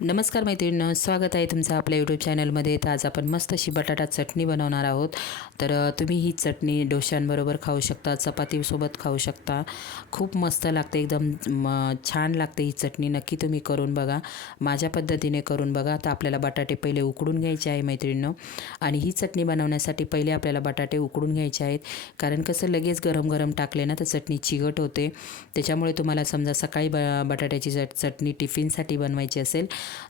नमस्कार मैत्रिणींनो स्वागत आहे तुमचं आपल्या यूट्यूब चॅनलमध्ये तर आज आपण मस्त अशी बटाटा चटणी बनवणार आहोत. तर तुम्ही ही चटणी डोश्यांबरोबर खाऊ शकता चपातीसोबत खाऊ शकता. खूप मस्त लागते एकदम म छान लागते ही चटणी. नक्की तुम्ही करून बघा. माझ्या पद्धतीने करून बघा. तर आपल्याला बटाटे पहिले उकडून घ्यायचे आहे मैत्रिणींनो. आणि ही चटणी बनवण्यासाठी पहिले आपल्याला बटाटे उकडून घ्यायचे आहेत. कारण कसं लगेच गरम गरम टाकले ना तर चटणी चिगट होते. त्याच्यामुळे तुम्हाला समजा सकाळी ब बटाट्याची चट चटणी टिफिनसाठी बनवायची असेल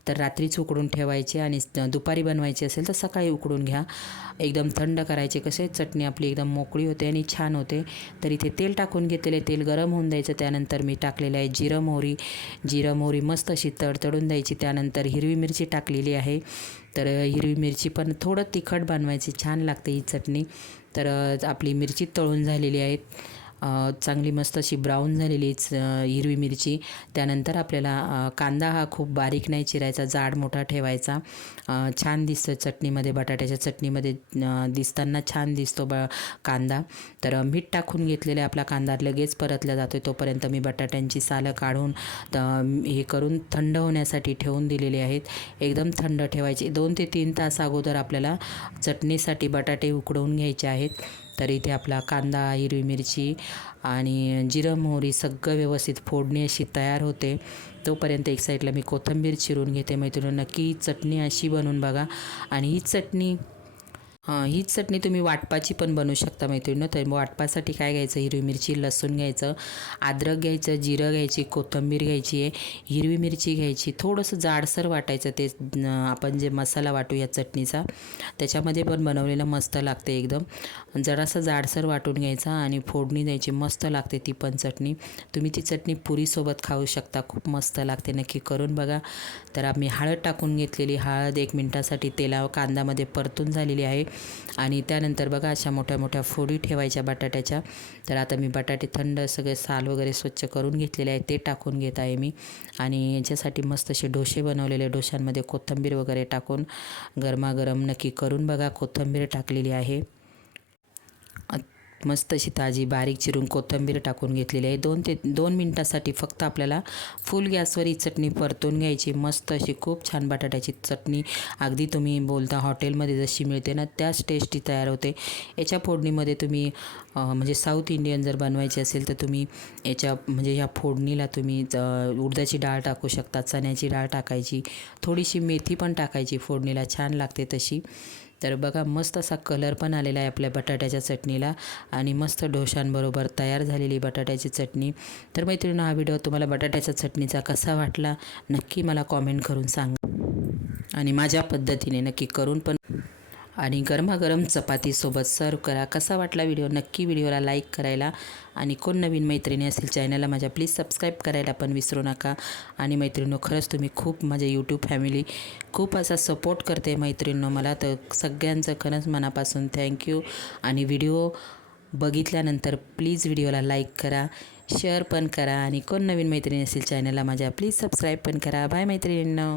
तर रात्रीच उकडून ठेवायचे आणि दुपारी बनवायची असेल तर सकाळी उकडून घ्या. एकदम थंड करायचे कसे चटणी आपली एकदम मोकळी होते आणि छान होते. तर इथे तेल टाकून घेतलेले तेल गरम होऊन द्यायचं. त्यानंतर मी टाकलेलं आहे जिरं मोहरी. जिरं मोहरी मस्त अशी तडतडून द्यायची. त्यानंतर हिरवी मिरची टाकलेली आहे. तर हिरवी मिरची पण थोडं तिखट बनवायची छान लागते ही चटणी. तर आपली मिरची तळून झालेली आहे. चांगली मस्त अशी ब्राऊन झालेली च- हिरवी मिरची. त्यानंतर आपल्याला कांदा हा खूप बारीक नाही चिरायचा जाड मोठा ठेवायचा. छान दिसतं चटणीमध्ये बटाट्याच्या चटणीमध्ये दिसताना छान दिसतो ब कांदा. तर मीठ टाकून घेतलेला आपला कांदा लगेच परतला जातो तोपर्यंत मी बटाट्यांची सालं काढून हे करून थंड होण्यासाठी ठेवून दिलेले आहेत. एकदम थंड ठेवायचे. दोन ते तीन तास अगोदर आपल्याला चटणीसाठी बटाटे उकडवून घ्यायचे आहेत. तर इथे आपला कांदा हिरवी मिरची आणि जिरं मोहरी सगळं व्यवस्थित फोडणी अशी तयार होते. तोपर्यंत एक साईडला मी कोथिंबीर चिरून घेते. मैत्रिणी नक्की चटणी अशी बनवून बघा. आणि ही चटणी हीच चटणी तुम्ही वाटपाची पण बनवू शकता मैत्रिणी तर वाटपासाठी काय घ्यायचं? हिरवी मिरची लसूण घ्यायचं अद्रक घ्यायचं जिरं घ्यायची कोथिंबीर घ्यायची आहे हिरवी मिरची घ्यायची. थोडंसं जाडसर वाटायचं ते आपण जे मसाला वाटू या चटणीचा. त्याच्यामध्ये पण बनवलेलं मस्त लागते एकदम. जरासं जाडसर वाटून घ्यायचा आणि फोडणी द्यायची. मस्त लागते ती पण चटणी. तुम्ही ती चटणी पुरीसोबत खाऊ शकता. खूप मस्त लागते. नक्की करून बघा. तर आम्ही हळद टाकून घेतलेली. हळद एक मिनटासाठी तेला कांद्यामध्ये परतून झालेली आहे. आणि त्यानंतर बघा अशा मोठ्या मोठ्या फोडी ठेवायच्या बटाट्याच्या. तर आता मी बटाटे थंड सगळे साल वगैरे स्वच्छ करून घेतलेले आहे ते टाकून घेत आहे मी. आणि याच्यासाठी मस्त असे डोसे बनवलेले डोशांमध्ये कोथिंबीर वगैरे टाकून गरमागरम नक्की करून बघा कोथिंबीर टाकलेली आहे. मस्त अशी ताजी बारीक चिरून कोथिंबीर टाकून घेतलेली आहे. दोन ते दोन मिनटासाठी फक्त आपल्याला फुल गॅसवर ही चटणी परतून घ्यायची. मस्त अशी खूप छान बटाट्याची चटणी. अगदी तुम्ही बोलता हॉटेलमध्ये जशी मिळते ना त्याच टेस्टी तयार होते. याच्या फोडणीमध्ये तुम्ही म्हणजे साऊथ इंडियन जर बनवायची असेल तर तुम्ही याच्या म्हणजे ह्या फोडणीला तुम्ही उडदाची डाळ टाकू शकता चण्याची डाळ टाकायची. थोडीशी मेथी पण टाकायची फोडणीला छान लागते तशी. तर बघा मस्त असा कलर पण आलेला आहे आपल्या बटाट्याच्या चटणीला आणि मस्त डोशांबरोबर तयार झालेली बटाट्याची चटणी. तर मैत्रिणी हा व्हिडिओ तुम्हाला बटाट्याच्या चटणीचा कसा वाटला नक्की मला कॉमेंट करून सांगा. आणि माझ्या पद्धतीने नक्की करून पण आणि गरमागरम चपातीसोबत सर्व करा. कसा वाटला व्हिडिओ? नक्की व्हिडिओला लाईक करायला. आणि कोण नवीन मैत्रिणी असेल चॅनलला माझ्या प्लीज सबस्क्राईब करायला पण विसरू नका. आणि मैत्रिणींनो खरंच तुम्ही खूप माझ्या यूट्यूब फॅमिली खूप असा सपोर्ट करते मैत्रिणींनो मला. तर सगळ्यांचं खरंच मनापासून थँक्यू आणि व्हिडिओ बघितल्यानंतर प्लीज व्हिडिओला लाईक करा. शेअर पण करा. आणि कोण नवीन मैत्रिणी असेल चॅनलला माझ्या प्लीज सबस्क्राईब पण करा. बाय मैत्रिणींना.